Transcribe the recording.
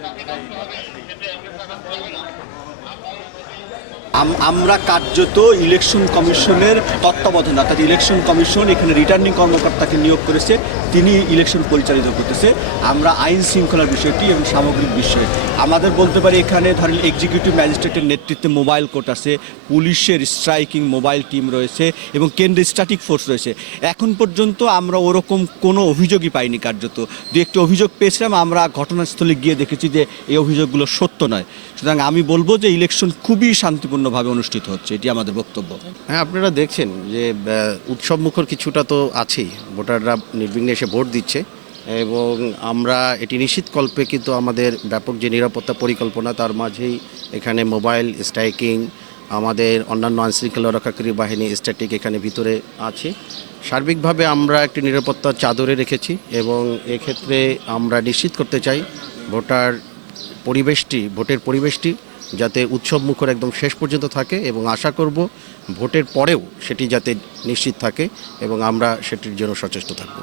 Thank you. আমরা কার্যত election কমিশনের তত্ত্বাবধানে, অর্থাৎ ইলেকশন কমিশন এখানে রিটার্নিং কর্মকর্তাকে নিয়োগ করেছে, তিনি ইলেকশন পরিচালিত করতেছে। আমরা আইন শৃঙ্খলার বিষয়টি এবং সামগ্রিক বিষয়, আমাদের বলতে পারি এখানে ধরেন এক্সিকিউটিভ ম্যাজিস্ট্রেটের নেতৃত্বে মোবাইল কোর্ট আছে, পুলিশের স্ট্রাইকিং মোবাইল টিম রয়েছে এবং কেন্দ্রের স্ট্যাটিক ফোর্স রয়েছে। এখন পর্যন্ত আমরা ওরকম কোনো অভিযোগই পাইনি কার্যত। দু একটি অভিযোগ পেয়েছিলাম, আমরা ঘটনাস্থলে গিয়ে দেখেছি যে এই অভিযোগগুলো সত্য নয়। সুতরাং আমি বলব যে ইলেকশন খুবই শান্তিপূর্ণভাবে অনুষ্ঠিত হচ্ছে, এটি আমাদের বক্তব্য। হ্যাঁ আপনারা দেখছেন যে উৎসব মুখর কিছুটা তো আছেই। ভোটাররা নির্বিঘ্নে এসে ভোট দিচ্ছে এবং আমরা এটি নিশ্চিত কল্পে কিন্তু আমাদের ব্যাপক যে নিরাপত্তা পরিকল্পনা, তার মাঝেই এখানে মোবাইল স্ট্রাইকিং, আমাদের অন্যান্য আইনশৃঙ্খলা রক্ষাকারী বাহিনী স্ট্যাটিক এখানে ভিতরে আছে। সার্বিকভাবে আমরা একটি নিরাপত্তা চাদরে রেখেছি এবং এক্ষেত্রে আমরা নিশ্চিত করতে চাই ভোটার পরিবেশটি, ভোটের পরিবেশটি যাতে উৎসব মুখর একদম শেষ পর্যন্ত থাকে এবং আশা করব ভোটের পরেও সেটি যাতে নিশ্চিত থাকে এবং আমরা সেটির জন্য সচেষ্ট থাকব।